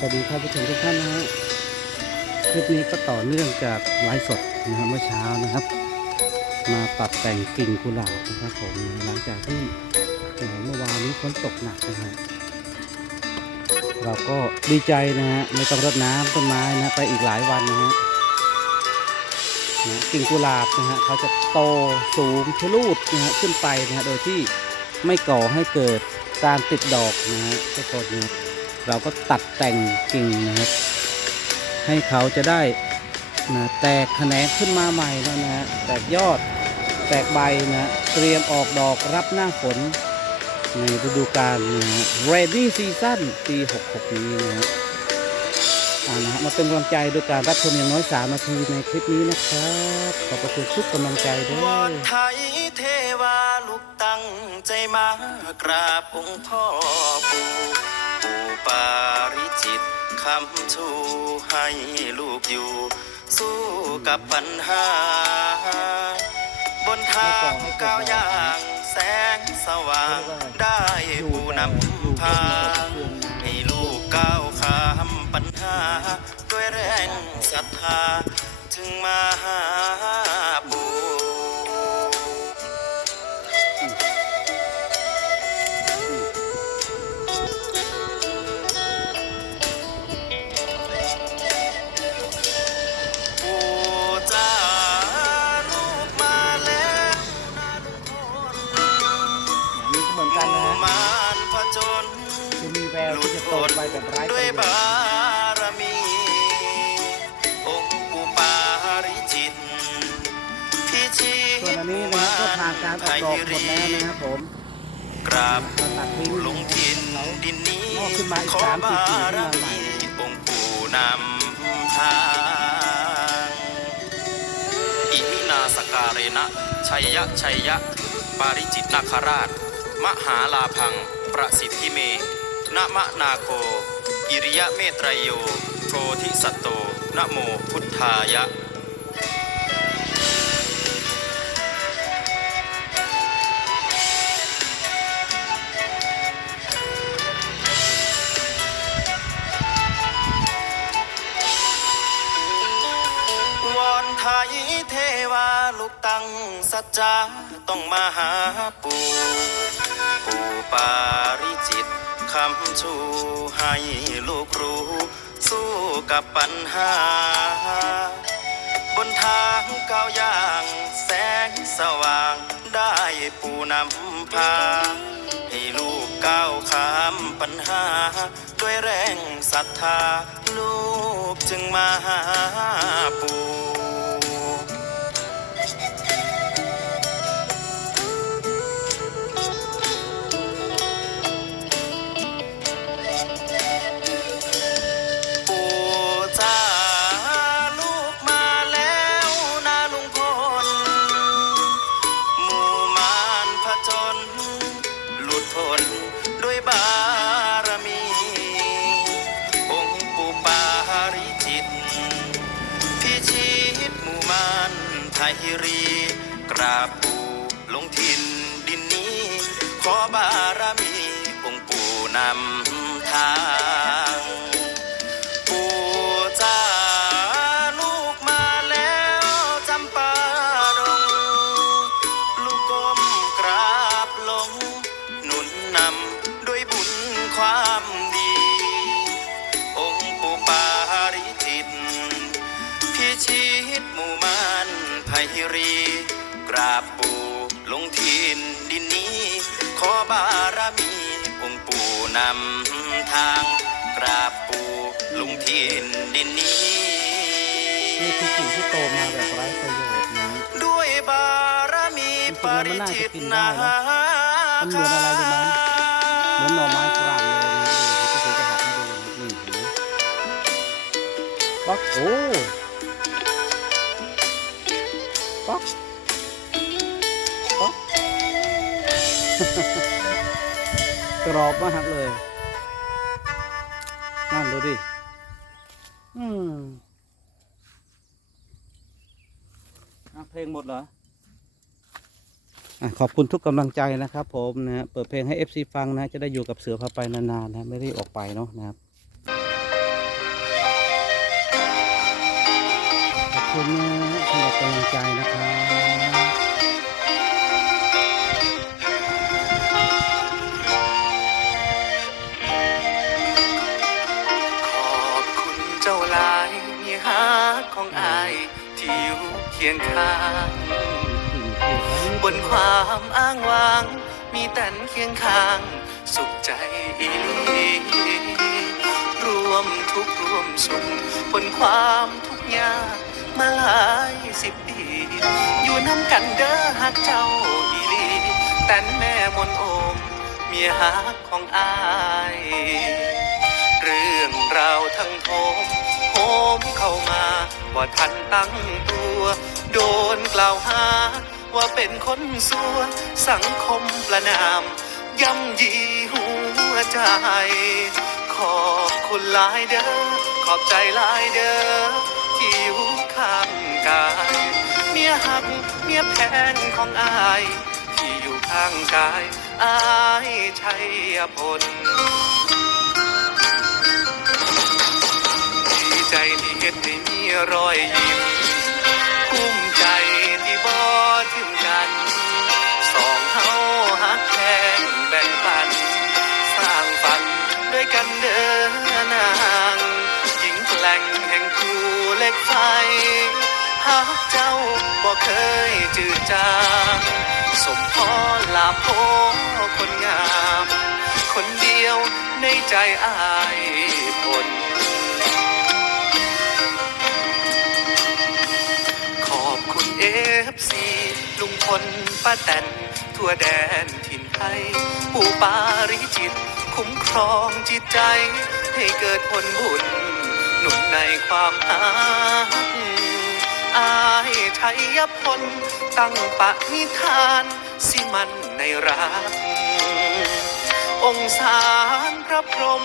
สวัสดีท่านผู้ชมทุกท่านนะฮะคลิปนี้ก็ต่อเนื่องจากไลฟ์สดนะครับเมื่อเช้านะครับ มาตัดแต่งกิ่งกุหลาบนะครับผมหลังจากที่เอ่อเมื่อวานนี้ฝนตกหนักนะฮะเราก็ดีใจนะฮะไม่ต้องรดน้ำต้นไม้นะไปอีกหลายวันนะฮะนะกิ่งกุหลาบนะฮะเขาจะโตสูงชะลูดนะฮะขึ้นไปนะฮะโดยที่ไม่ก่อให้เกิดการติดดอกนะฮะทุกคนนะ เราก็ตัดแต่งกิ่งนะครับ ให้เขาจะได้นะแตกแขนงขึ้นมาใหม่แล้วนะฮะแตกยอด แตกใบนะเตรียมออกดอกรับหน้าฝน ในฤดูกาลนะ ready season ปี 66 นี้นะฮะอ่านะมาเป็นกำลังใจโดยการรับชมอย่างน้อย 3 นาทีในคลิปนี้นะครับ ขอบพระคุณทุกกำลังใจด้วย ไทยเทวาลูกตั้งใจมากราบองค์พ่อปู่ ปู่ปาริจิตคำชูให้ลูกอยู่ สู้กับปัญหา บนทางก้าวย่างแสงสว่างได้ผู้นำพาให้ลูกก้าวข้ามปัญหา ด้วยแรงศรัทธาจึงมาหา การออกดอกหมดแล้วนะครับผมกราบปู่ลงทินดินนี้งอกขึ้นมาอีกสามสิบาบปีนรมาใหม่มีองค์ปู่นำทางอิมินาสการเรนะชัยยะชัยยะ ปาริจิตนาคราช มหาลาพัง ประสิทธิเมนะมะนาโค อิริยะเมตรยโยโพธิสัตโตนะโมพุทธายะ สัจจาต้องมาหาปู่ปู่ปาริจิตคำชูให้ลูกรู้ สู้กับปัญหา บนทางก้าวย่างแสงสว่างได้ปู่นำพา ให้ลูกก้าวข้ามปัญหา ด้วยแรงศรัทธา ลูกจึงมาหาปู่ รี กราบปู่ลงทินดินนี้ ขอบารมีองค์ปู่นำ นำทางกราบปู่ลงทินดินนี้นี่คือกิ่งที่โตมาแบบไร้ประโยชน์นะด้วยบารมีปริจิตนามันเหมือนอะไรรู้ไหมเหมือนหน่อไม้ฝรั่งเลยนะนี่ก็คือจะหักให้ดูนี่เห็นไหมป๊อกโอ้ รอบมากเลย นั่นดูดิ อืมเพลงหมดเหรอขอบคุณทุกกำลังใจนะครับ ผมนะเปิดเพลงให้ FC ฟังนะ จะได้อยู่กับเสือพาไปนานๆนะ ไม่ได้ออกไปเนาะนะครับขอบคุณนะสำหรับกำลังใจนะครับ คียงข้าง บนความอ้างว้าง มีแต่นเคียงข้าง สุขใจอีลีรวมทุกรวมสุขบนความทุกยากมาหลายสิบปี อยู่น้ำกันเด้อหักเจ้าอีลีแต่นแม่มนโอม เมียฮักของอาย เรื่องราวทั้งโทมโหมเข้ามา ว่าทันตั้งตัว โดนกล่าวหา ว่าเป็นคนสัวสังคมประนาม ย่ำยีหัวใจ ขอบคุณหลายเด้อขอบใจหลายเด้อที่อยู่ข้างกายเมียหักเมียแพงของอาย ที่อยู่ข้างกายอายชัยพลดีใจที่เห็นให้ รอยยิ้มภูมิใจที่บ่ทิ้มกัน สองเฮาหักแพงแบ่งปัน สร้างฝันด้วยกันเดินนางหญิงแกล่งแห่งภูเล็กไฟหากเจ้าบ่เคยจืดจางสมพรลาโพคนงาม คนเดียวในใจอายพล เอฟซีลุงพลป้าแตนทั่วแดนถิ่นไทยผู้ปาริจิต คุ้มครองจิตใจ ให้เกิดผลบุญ หนุนในความหาอายชัยพล ตั้งปะนิทาน สิมันในรัก องค์สาพระพรหม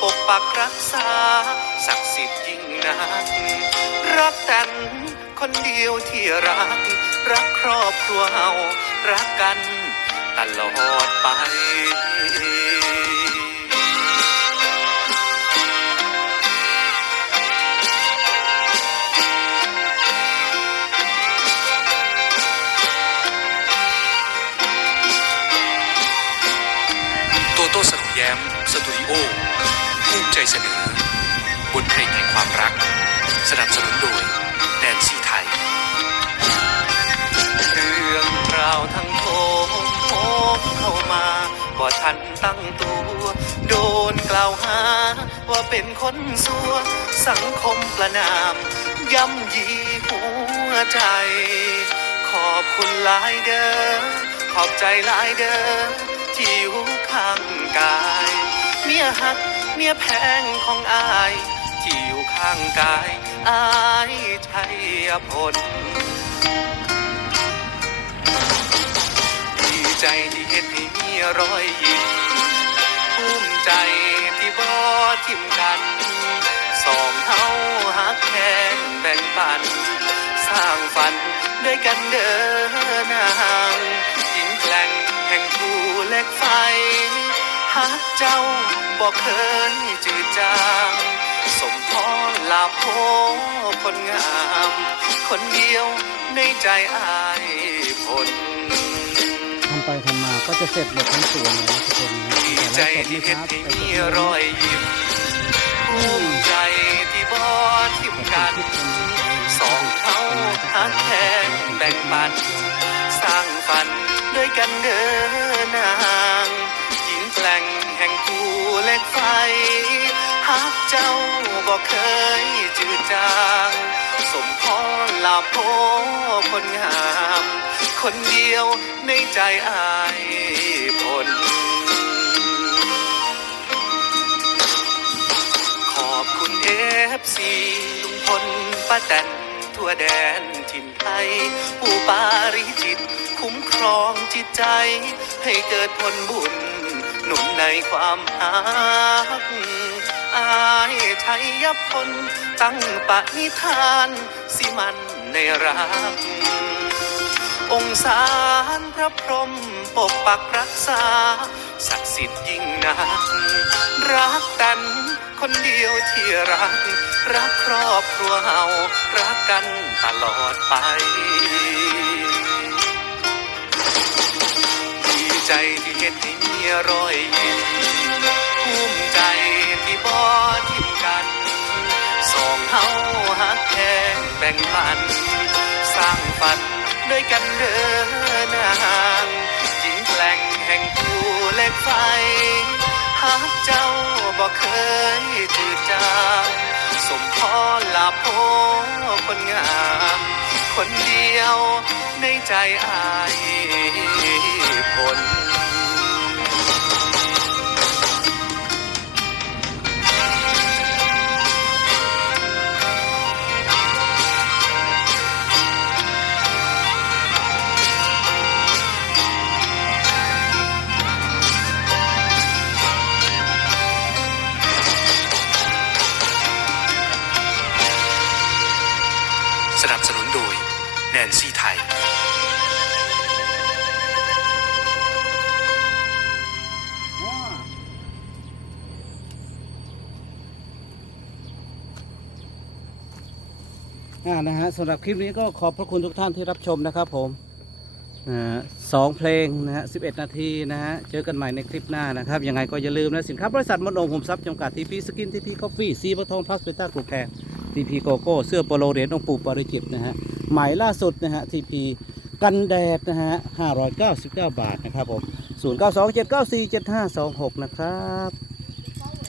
ปกปักรักษา ศักดิ์สิทธิ์ยิ่งนักรักแต่น คนเดียวที่รัก รักครอบครัวเฮารักกันตลอดไปโตโต้สนุกแย้มสตูดิโอภูมิใจเสนอบทเพลงแห่งความรัก สนับสนุนโดยแนนซี่ บ่ทันตั้งตัว โดนกล่าวหา ว่าเป็นคนสัว สังคมประนาม ย่ำยีหัวใจ ขอบคุณหลายเด้อขอบใจหลายเด้อที่อยู่ข้างกาย เมียหักเมียแพงของอาย ที่อยู่ข้างกายอายชัยพล ใจที่เห็นให้มีรอยยิ้มภูมิใจที่บ่ทิมกันสองเฮาหักแพงแบ่งปัน สร้างฝันด้วยกันเดินนางหญิงแกล่งแห่งภูเหล็กไฟหักเจ้าบ่เคยจืดจางสมพรลาโพคนงาม คนเดียวในใจอายพล ก็จะเสร็จหมดทั้งสวเลยนะทุกคนดีใจที่เห็นรับให้มีรอยยิ้มภูมิใจที่บ่ทิมกันสองเขาหักแทงแบ่งปัน สร้างฝันด้วยกันเดินนางหญิงแกล่งแห่งภูเล็กไฟหักเจ้าบอกเคยจืดจางสมพรลาโพคนงาม คนเดียวในใจอาย ฟซีลุงพลป้าแตนทั่วแดนถิ่นไทยผู้ปาริจิต คุ้มครองจิตใจ ให้เกิดผลบุญ หนุนในความหักอายชัยยพลตั้งปะนิทานสิมันในรัก องค์สารพระพรหมปกปักรักษา ศักดิ์สิทธิ์ยิ่งนัก รักกัน คนเดียวที่รัก รักครอบครัวเฮารักกันตลอดไปดีใจที่เห็นที่มีรอยยิ้มภูมิใจที่บ่ทิ้งกันสองเฮาหักแทงแบ่งปัน สร้างฝันด้วยกันเดินนางหญิงแกล่งแห่งภูเล็กไฟ หากเจ้าบอกเคยจืดจางสมพรลาโพคนงาม คนเดียวในใจอาย สนับสนุนโดยแนนซี่ไทย อ่านะฮะสำหรับคลิปนี้ก็ขอบพระคุณทุกท่านที่รับชมนะครับผมนะฮะสองเพลงนะฮะ11นาทีนะฮะ เจอกันใหม่ในคลิปหน้านะครับ ยังไงก็อย่าลืมนะ สินค้าบริษัทมนองผมทรัพย์จำกัดทีพีสกินทีพีคอฟฟี่ซีบัทองพลัสเบต้ากรูแคร์ ทีพีโกโก้เสื้อโปโลเหรียญองค์ปู่ปาริจิตนะฮะใหม่ล่าสุดนะฮะทีพีกันแดดนะฮะ599 บาทนะครับผม 0927947526 นะครับ